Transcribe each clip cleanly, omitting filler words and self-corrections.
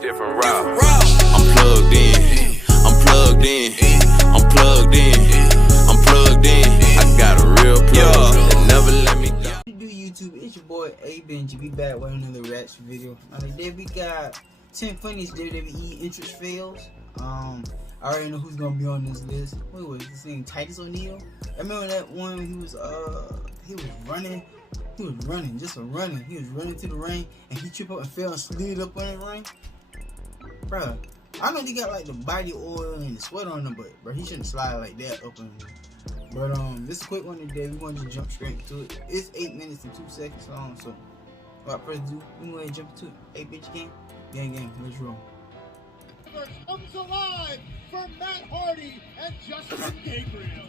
Different route. I'm plugged in. I'm plugged in. I'm plugged in. I'm plugged in. I got a real plug that never let me down. Do YouTube? It's your boy A Benji. We back with another reaction video. Today we got 10 funniest WWE entrance fails. I already know who's gonna be on this list. What was his name? Titus O'Neil. I remember that one. He was running. He was running, just a running. He was running to the ring, and he tripped up and fell and slid up on the ring. Bruh, I know he got like the body oil and the sweat on him, but bro, he shouldn't slide like that up on him. But this is a quick one today. We want to just jump straight into it. It's 8 minutes and 2 seconds long, so without further ado, we can go ahead and jump into it. Hey, bitch, gang, let's roll. Comes alive for Matt Hardy and Justin Gabriel.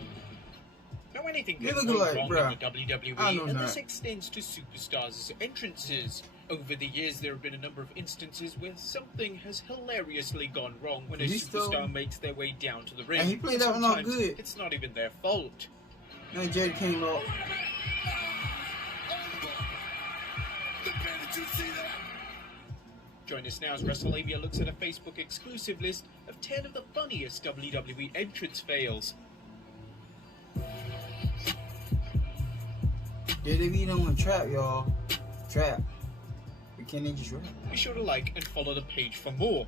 Now anything You can look go like, wrong bruh, in the WWE, and this extends to superstars' entrances. Over the years, there have been a number of instances where something has hilariously gone wrong when a superstar makes their way down to the ring. And he played that one off good. It's not even their fault. Then Jerry came up. Join us now as WrestleMania looks at a Facebook exclusive list of 10 of the funniest WWE entrance fails. WWE don't want trap, y'all. Trap. We can't just rap. Be sure to like and follow the page for more.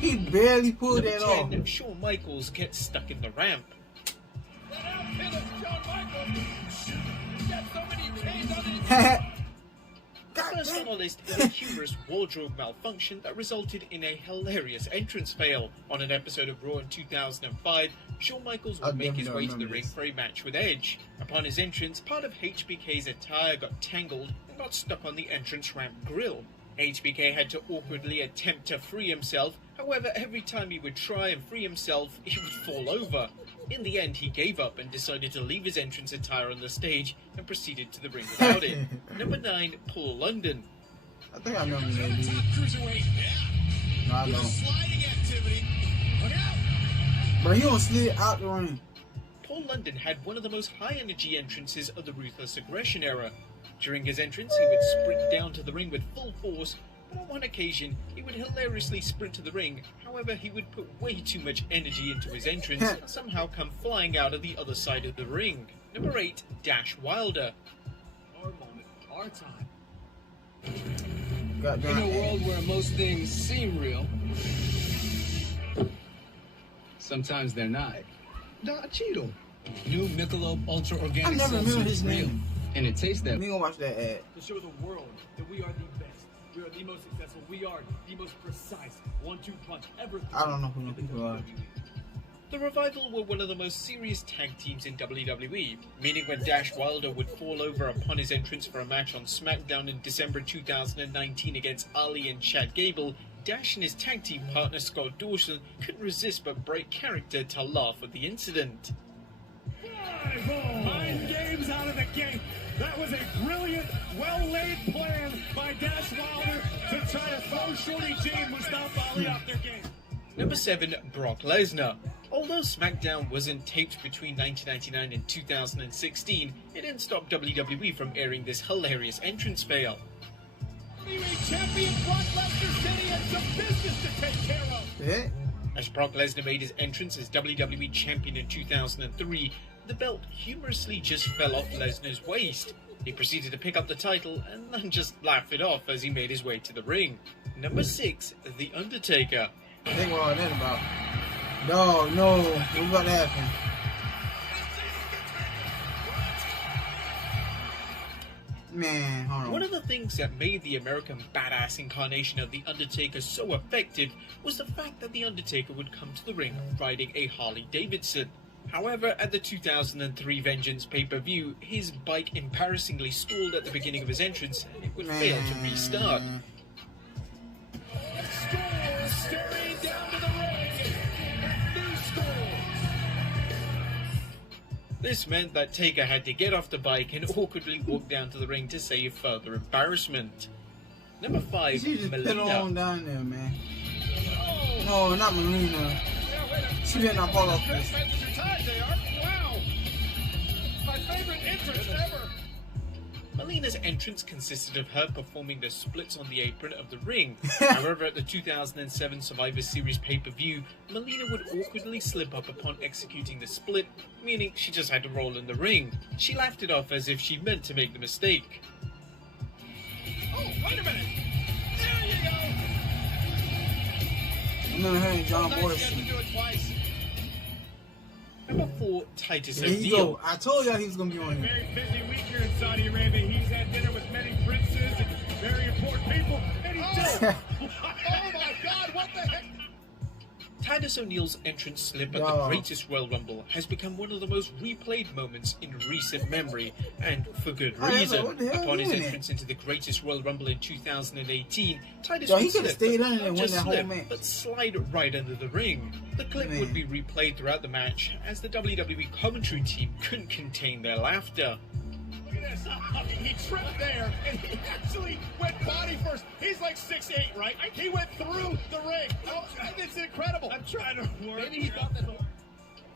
He barely pulled that off. 10, Shawn Michaels gets stuck in the ramp. First on the list is a humorous wardrobe malfunction that resulted in a hilarious entrance fail. On an episode of Raw in 2005, Shawn Michaels would make his way to the ring for a match with Edge. Upon his entrance, part of HBK's attire got tangled and got stuck on the entrance ramp grill. HBK had to awkwardly attempt to free himself, however every time he would try and free himself, he would fall over. In the end, he gave up and decided to leave his entrance attire on the stage and proceeded to the ring without it. Number 9, Paul London. I think I know him, man, dude. No, I don't. Bro, he don't slid out the ring. Paul London had one of the most high-energy entrances of the Ruthless Aggression era. During his entrance, he would sprint down to the ring with full force, but on one occasion, he would hilariously sprint to the ring. However, he would put way too much energy into his entrance and somehow come flying out of the other side of the ring. Number 8, Dash Wilder. Our moment, our time. In a world where most things seem real, sometimes they're not. Not Cheeto. New Michelob Ultra Organic I never remember his name. And it tastes that. We gonna watch that ad. To show the world that we are the best, we are the most successful, we are the most precise 1-2 punch ever. I don't know who the people are. The Revival were one of the most serious tag teams in WWE, meaning when Dash Wilder would fall over upon his entrance for a match on SmackDown in December 2019 against Ali and Chad Gable, Dash and his tag team partner Scott Dawson couldn't resist but break character to laugh at the incident. Mind games out of the gate. That was a brilliant, well-laid plan by Dash Wilder to try to throw Shorty G and Mustafa Ali off their game. Number 7, Brock Lesnar. Although SmackDown wasn't taped between 1999 and 2016, it didn't stop WWE from airing this hilarious entrance fail. Champion Brock Lesnar said he had some business to take care of. Yeah. As Brock Lesnar made his entrance as WWE Champion in 2003, the belt humorously just fell off Lesnar's waist. He proceeded to pick up the title and then just laughed it off as he made his way to the ring. Number 6, The Undertaker. I think what all that about. No, what's about to happen? Man, hold on. One of the things that made the American badass incarnation of The Undertaker so effective was the fact that The Undertaker would come to the ring riding a Harley Davidson. However, at the 2003 Vengeance pay-per-view, his bike embarrassingly stalled at the beginning of his entrance and it would fail to restart. Staring down to the ring. New scores. This meant that Taker had to get off the bike and awkwardly walk down to the ring to save further embarrassment. Number 5, She just put on Melina. down there, man. No, not Melina. She did not fall off this. Wow. My favorite entrance ever. Melina's entrance consisted of her performing the splits on the apron of the ring. However, at the 2007 Survivor Series pay-per-view, Melina would awkwardly slip up upon executing the split, meaning she just had to roll in the ring. She laughed it off as if she meant to make the mistake. Oh, wait a minute. There you go. I remember her and John Nice Morrison. to do it twice. Number 4, Titus There you O'Neil. go. I told y'all he was gonna be on here. Very busy week here in Saudi Arabia. He's had dinner with many princes and very important people. And he did. Oh my God, what the heck? Titus O'Neil's entrance slip at the Yo. Greatest Royal Rumble has become one of the most replayed moments in recent memory, and for good I was like, reason. what the hell Upon his doing entrance into the Greatest Royal Rumble in 2018, Titus Yo, he would coulda slip, stayed but under and not won just that whole slip, match. but slide right under the ring. The clip Man. would be replayed throughout the match as the WWE commentary team couldn't contain their laughter. Look at this. He tripped there and he actually went body first. He's like 6'8", right? He went through the ring. Oh, it's incredible. I'm trying to work. Maybe he thought that.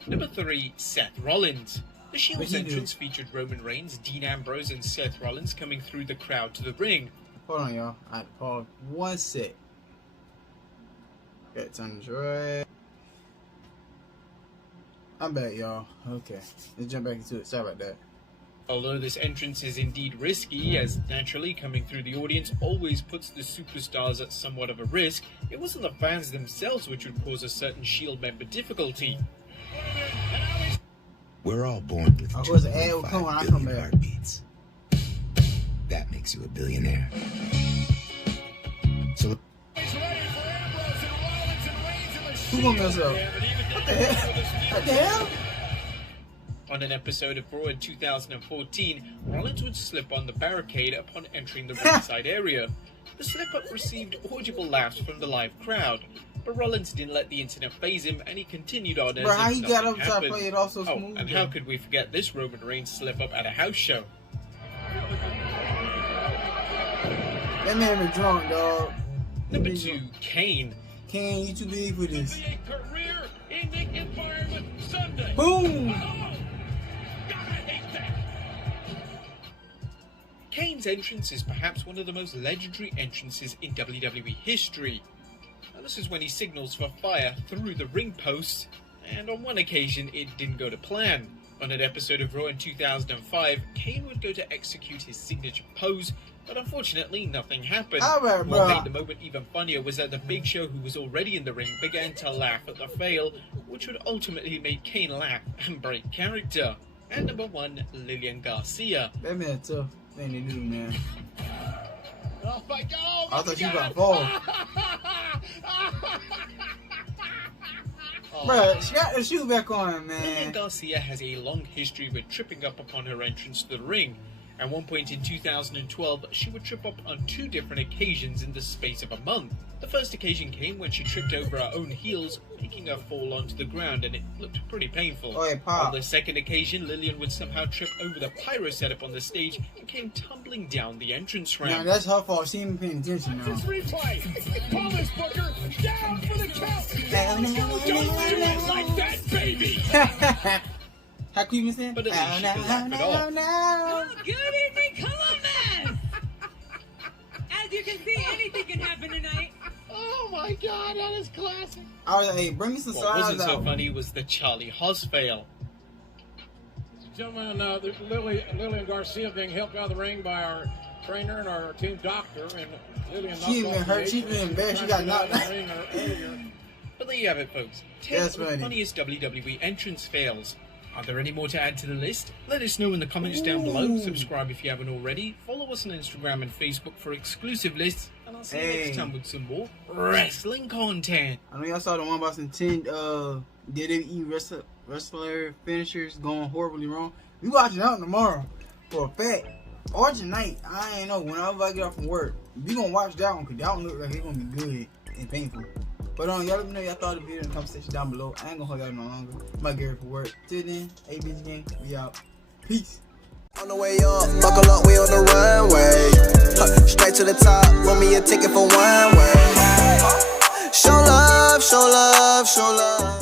Number 3, Seth Rollins. The Shield's What'd he do? entrance featured Roman Reigns, Dean Ambrose, and Seth Rollins coming through the crowd to the ring. Hold on, y'all. I had to pause 1 sec. Got time to right. I'm back, y'all. Okay. Let's jump back into it. Sorry about that. Although this entrance is indeed risky, as naturally coming through the audience always puts the superstars at somewhat of a risk, it wasn't the fans themselves which would cause a certain Shield member difficulty. We're all born with Of course, the ad will come when I 2.5 come billion back. heartbeats. That makes you a billionaire. So He's ready for Ambrose and Rollins and Reigns and the Who gonna mess up? Yeah, but even What the hell? What the hell? On an episode of Raw in 2014, Rollins would slip on the barricade upon entering the ringside area. The slip-up received audible laughs from the live crowd, but Rollins didn't let the incident faze him, and he continued on as Bro, how if he got nothing up and tried to happened. play it off so Oh, smooth? and though? how could we forget this Roman Reigns slip-up at a house show? That man was drunk, dog. Number 2, Kane. Kane, you too big for this. be a career-ending environment Sunday. Boom! Oh, God, I hate that. Kane's entrance is perhaps one of the most legendary entrances in WWE history. Now, this is when he signals for fire through the ring posts, and on one occasion it didn't go to plan. On an episode of Raw in 2005, Kane would go to execute his signature pose, but unfortunately nothing happened. Alright, What bro. made the moment even funnier was that the Big Show, who was already in the ring, began to laugh at the fail, which would ultimately make Kane laugh and break character. And number 1, Lillian Garcia. That man tough thing to do, man. Oh my God! I thought you were gonna fall. Bro, she got the shoe back on, Lillian man. Garcia has a long history with tripping up upon her entrance to the ring. At one point in 2012, she would trip up on 2 different occasions in the space of a month. The first occasion came when she tripped over her own heels, making her fall onto the ground, and it looked pretty painful. Oh, yeah, Pop. On the second occasion, Lillian would somehow trip over the pyro setup on the stage and came tumbling down the entrance Now, ramp. that's her fault. She ain't been paying attention now. This replay. Call this Booker. Down for the count. Down. Don't do it like that, baby. How can you miss that? But at least she can laugh it off. no. Good evening, Columbus! As you can see, anything can happen tonight. Oh my God, that is classic. I was like, hey, bring me some What sides wasn't so out. funny was the Charlie Haas fail. Gentlemen, Lillian Garcia being helped out of the ring by our trainer and our team doctor, and Lillian knocked She ain't off been the hurt. apron. She's been embarrassed. She Trying got to get knocked out of the ring earlier. But there you have it, folks. 10 That's of the funny. funniest WWE entrance fails. Are there any more to add to the list? Let us know in the comments down below. Subscribe if you haven't already. Follow us on Instagram and Facebook for exclusive lists. And I'll see you Hey. next time with some more wrestling content. I know y'all saw the one about some 10 WWE wrestler finishers going horribly wrong. We watching out tomorrow for a fact. Or tonight. I ain't know. Whenever I get off from work, we gonna watch that one because that one look like it's gonna be good and painful. But y'all let me know y'all thought of the video in the comment section down below. I ain't gonna hold y'all no longer. Might get ready for work. Till then, A-Bitch Gang, we out. Peace. On the way up, buckle up, we on the runway. Straight to the top, want me a ticket for one way. Show love, show love, show love.